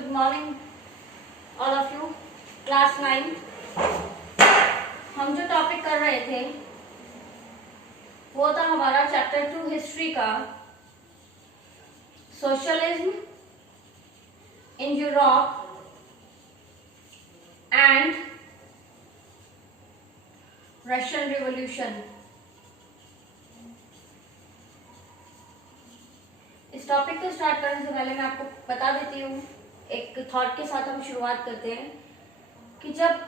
Good morning all of you. Class 9 हम जो topic कर रहे थे वो था हमारा चैप्टर 2 हिस्ट्री का, socialism in Europe and Russian revolution. इस टॉपिक को स्टार्ट करने से पहले मैं आपको बता देती हूँ, एक थॉट के साथ हम शुरुआत करते हैं कि जब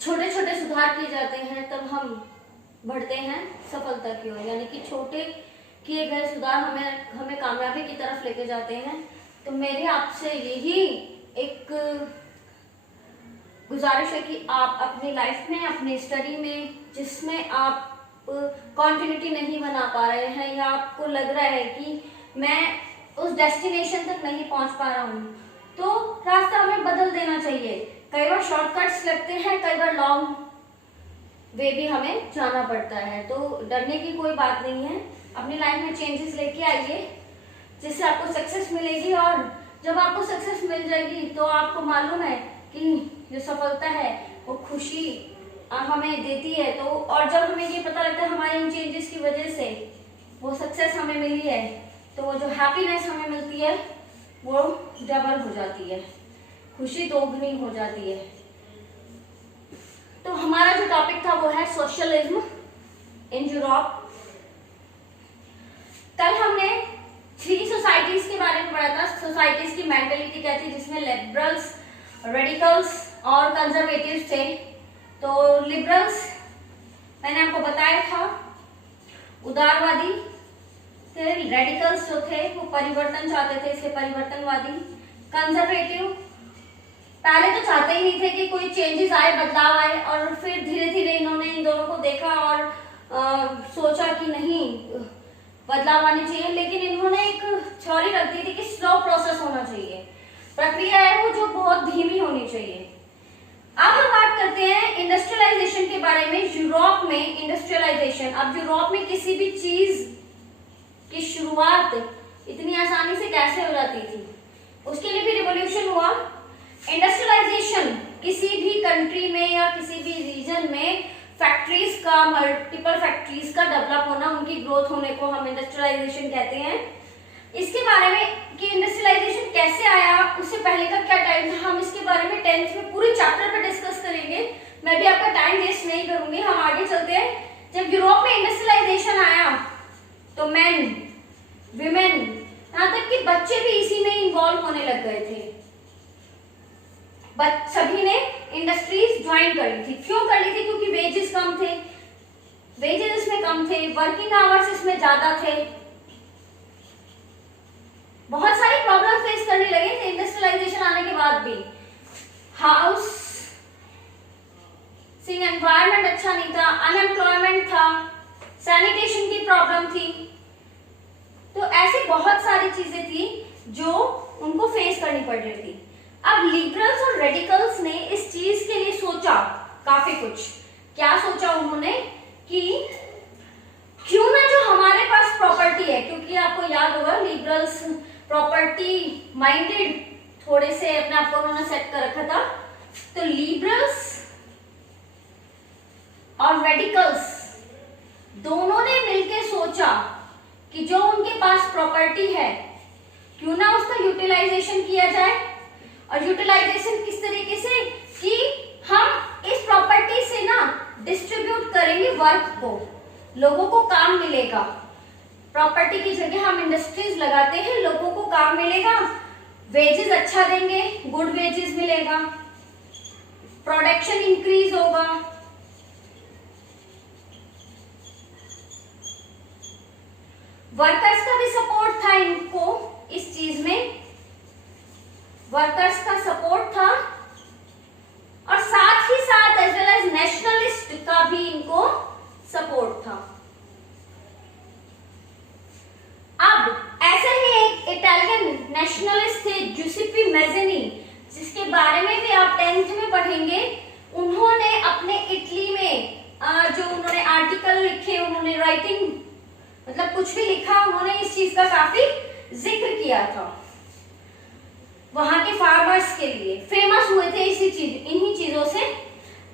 छोटे छोटे सुधार किए जाते हैं तब हम बढ़ते हैं सफलता की ओर, यानी कि छोटे किए गए सुधार हमें कामयाबी की तरफ लेके जाते हैं। तो मेरी आपसे यही एक गुजारिश है कि आप अपनी लाइफ में, अपनी स्टडी में जिसमें आप कॉन्टिन्यूटी नहीं बना पा रहे हैं या आपको लग रहा है कि मैं उस डेस्टिनेशन तक नहीं पहुंच पा रहा हूं, तो रास्ता हमें बदल देना चाहिए। कई बार शॉर्टकट्स लगते हैं, कई बार लॉन्ग वे भी हमें जाना पड़ता है, तो डरने की कोई बात नहीं है। अपनी लाइफ में चेंजेस लेके आइए जिससे आपको सक्सेस मिलेगी, और जब आपको सक्सेस मिल जाएगी तो आपको मालूम है कि जो सफलता है वो खुशी हमें देती है। तो और जब हमें ये पता लगता है हमारे इन चेंजेस की वजह से वो सक्सेस हमें मिली है, तो वो जो हैप्पीनेस हमें मिलती है वो डबल हो जाती है, खुशी दोगुनी हो जाती है। तो हमारा जो टॉपिक था वो है सोशलिज्म इन यूरोप। कल हमने 3 सोसाइटीज के बारे में पढ़ा था। सोसाइटीज की मेंटालिटी क्या थी, जिसमें लिबरल्स, रेडिकल्स और कंजर्वेटिव्स थे। तो लिबरल्स मैंने आपको बताया था उदारवादी थे, रेडिकल्स जो थे वो परिवर्तन चाहते थे, इसलिए परिवर्तनवादी। कंजर्वेटिव पहले तो चाहते ही नहीं थे कि कोई चेंजेस आए, बदलाव आए, और फिर धीरे धीरे इन्होंने इन दोनों को देखा और सोचा कि नहीं बदलाव आने चाहिए, लेकिन इन्होंने एक थ्योरी रख दी थी कि स्लो प्रोसेस होना चाहिए, प्रक्रिया है वो जो बहुत धीमी होनी चाहिए। अब हम बात करते हैं इंडस्ट्रियलाइजेशन के बारे में। यूरोप में इंडस्ट्रियलाइजेशन, अब यूरोप में किसी भी चीज की शुरुआत इतनी आसानी से कैसे हो जाती थी, उसके लिए भी रिवॉल्यूशन हुआ। इंडस्ट्रियलाइजेशन किसी भी कंट्री में या किसी भी रीजन में फैक्ट्रीज का, मल्टीपल फैक्ट्रीज का डेवलप होना, उनकी ग्रोथ होने को हम इंडस्ट्रियलाइजेशन कहते हैं। इसके बारे में कि इंडस्ट्रियलाइजेशन कैसे आया, उससे पहले का क्या टाइम था, हम इसके बारे में 10th में पूरे चैप्टर पे डिस्कस करेंगे। मैं भी आपका टाइम वेस्ट नहीं करूंगी, हम आगे चलते हैं। जब यूरोप में इंडस्ट्रियलाइजेशन आया तो मेन, विमेन, यहाँ तक कि बच्चे भी इसी में इन्वॉल्व होने लग गए थे। सभी ने इंडस्ट्रीज ज्वाइन कर ली थी। क्यों कर ली थी? क्योंकि वेजेस कम थे, वेजेस इसमें कम थे, वर्किंग आवर्स इसमें ज्यादा थे, बहुत सारी प्रॉब्लम फेस करने लगे थे इंडस्ट्रियलाइजेशन आने के बाद भी। हाउस सिंग एनवायरनमेंट अच्छा नहीं था, अनएम्प्लॉयमेंट था, सैनिटेशन की प्रॉब्लम थी, तो ऐसी बहुत सारी चीजें थी जो उनको फेस करनी पड़ रही थी। अब लिबरल्स और रेडिकल्स ने इस चीज के लिए सोचा काफी कुछ। क्या सोचा उन्होंने कि क्यों ना जो हमारे पास प्रॉपर्टी है, क्योंकि आपको याद होगा लिबरल्स प्रॉपर्टी माइंडेड थोड़े से अपने आप को उन्होंने सेट कर रखा था। तो लिबरल्स और रेडिकल्स दोनों ने मिलकर सोचा कि जो उनके पास प्रॉपर्टी है क्यों ना उसका यूटिलाइजेशन किया जाए। और यूटिलाइजेशन किस तरीके से कि हम इस प्रॉपर्टी से ना डिस्ट्रीब्यूट करेंगे वर्क को, लोगों को काम मिलेगा। प्रॉपर्टी की जगह हम इंडस्ट्रीज लगाते हैं, लोगों को काम मिलेगा, वेजेस अच्छा देंगे, गुड वेजेस मिलेगा, प्रोडक्शन इंक्रीज होगा, वर्कर्स का भी सपोर्ट था इनको इस चीज में, वर्कर्स का सपोर्ट था, और साथ ही साथ एज वेल एज नेशनलिस्ट का भी इनको सपोर्ट था। अब ऐसे ही एक इटालियन नेशनलिस्ट थे जुसेप्पे मैज़नी, जिसके बारे में भी आप 10th में पढ़ेंगे। उन्होंने अपने इटली में जो उन्होंने आर्टिकल लिखे, उन्होंने राइटिंग मतलब कुछ भी लिखा, उन्होंने इस चीज का काफी जिक्र किया था। ऑनर्स के लिए फेमस हुए थे इन्हीं चीजों से।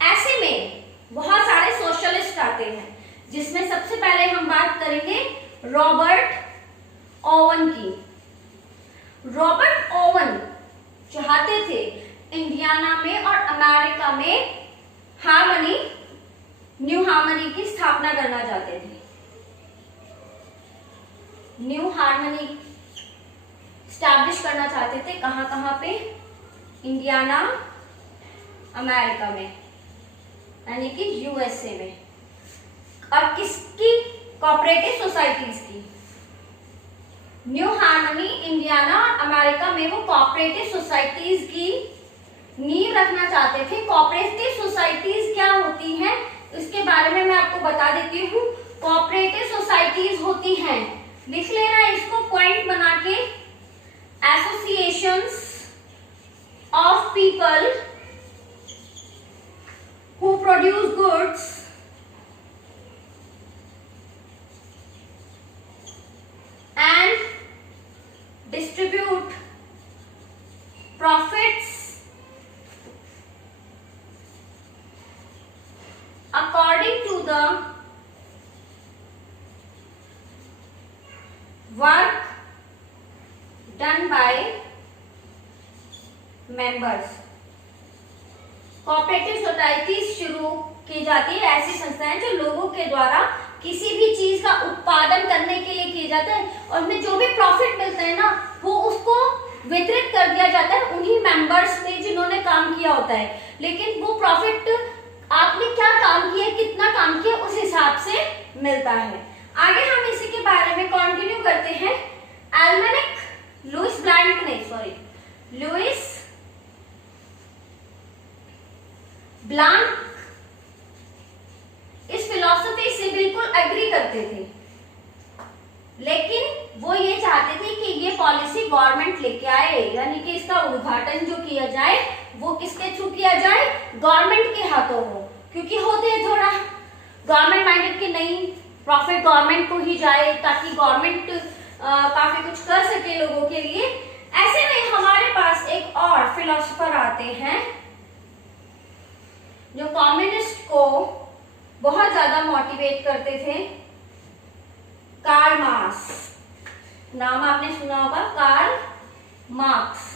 ऐसे में बहुत सारे सोशलिस्ट आते हैं, जिसमें सबसे पहले हम बात करेंगे रॉबर्ट ओवन की। रॉबर्ट ओवन चाहते थे इंडियाना में और अमेरिका में न्यू हार्मनी की स्थापना करना चाहते थे। न्यू हार्मनी स्टैब्लिश करना चाहते थे कहां पे? इंडियाना अमेरिका में, यानी कि यूएसए में। और किसकी? कोऑपरेटिव सोसाइटीज की। न्यू हार्मनी इंडियाना और अमेरिका में वो कोऑपरेटिव सोसाइटीज की नींव रखना चाहते थे। कोऑपरेटिव सोसाइटीज क्या होती हैं इसके बारे में मैं आपको बता देती हूँ। कोऑपरेटिव सोसाइटीज होती हैं, लिख लेना इसको पॉइंट बना के, associations of people who produce goods and distribute profits according to the work done by members। Cooperative societies शुरू की जाती है, ऐसी संस्थाएं जो लोगों के द्वारा किसी भी चीज का उत्पादन करने के लिए किया जाता है, और उसमें जो भी प्रॉफिट मिलता है ना वो उसको वितरित कर दिया जाता है उन्हीं मेंबर्स ने जिन्होंने काम किया होता है। लेकिन वो प्रॉफिट आपने क्या काम किया, कितना काम किया, उस हिसाब से मिलता है। आगे हम इसी के बारे में कंटिन्यू करते हैं। लुइस ब्लांक इस फिलॉसफी से बिल्कुल एग्री करते थे, लेकिन वो ये चाहते थे कि ये पॉलिसी गवर्नमेंट लेके आए, यानी कि इसका उद्घाटन जो किया जाए वो किसके थ्रू किया जाए? गवर्नमेंट के हाथों हो, क्योंकि होते हैं थोड़ा गवर्नमेंट माइंडेड कि नहीं, प्रॉफिट गवर्नमेंट को ही जाए ताकि गवर्नमेंट काफी कुछ कर सके लोगों के लिए। ऐसे में हमारे पास एक और फिलोसोफर आते हैं जो कम्युनिस्ट को बहुत ज्यादा मोटिवेट करते थे, कार्ल मार्क्स। नाम आपने सुना होगा, कार्ल मार्क्स।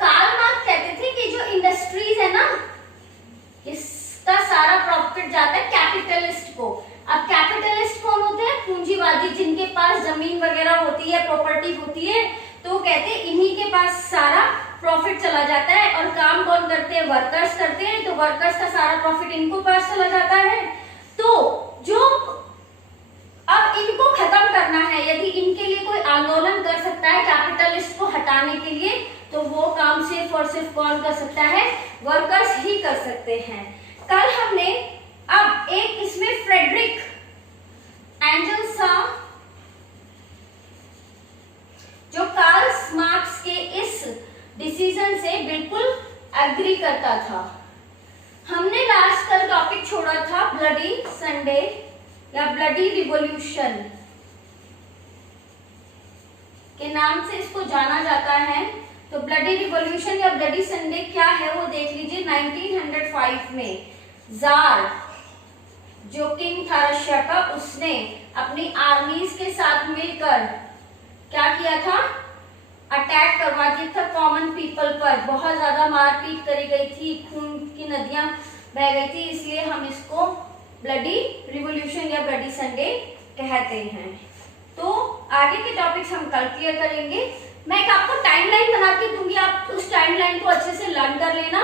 कार्ल मार्क्स कहते थे कि जो इंडस्ट्रीज है ना, इसका सारा प्रॉफिट जाता है कैपिटलिस्ट को। अब कैपिटलिस्ट कौन होते हैं? पूंजीवादी, जिनके पास जमीन वगैरह होती है, प्रॉपर्टी होती है, तो कहते हैं इन्हीं के पास सारा प्रॉफिट चला जाता है। और काम कौन करते हैं? वर्कर्स करते हैं, तो वर्कर्स का सारा प्रॉफिट इनको पास चला जाता है। तो जो अब इनको खत्म करना है, यदि इनके लिए कोई आंदोलन कर सकता है कैपिटलिस्ट को हटाने के लिए, तो वो काम सिर्फ और सिर्फ कौन कर सकता है? वर्कर्स ही कर सकते हैं। कल हमने अब एक इसमें फ्रेडरिक एंजल्स था जो कार्ल मार्क्स के इस डिसीजन से बिल्कुल एग्री करता था। हमने लास्ट कल टॉपिक छोड़ा था ब्लडी संडे या ब्लडी रिवॉल्यूशन के नाम से इसको जाना जाता है। तो ब्लडी रिवॉल्यूशन या ब्लडी संडे क्या है वो देख लीजिए। 1905 में जार जो किंग था रशिया का, उसने अपनी आर्मीज के साथ मिलकर क्या किया था? अटैक करवा दिया था कॉमन पीपल पर। बहुत ज्यादा मारपीट करी गई थी, खून की नदियां बह गई थी, इसलिए हम इसको ब्लडी रिवॉल्यूशन या ब्लडी संडे कहते हैं। तो आगे के टॉपिक्स हम कल क्लियर करेंगे। मैं एक आपको टाइमलाइन बना के दूंगी, आप उस टाइमलाइन को अच्छे से लर्न कर लेना।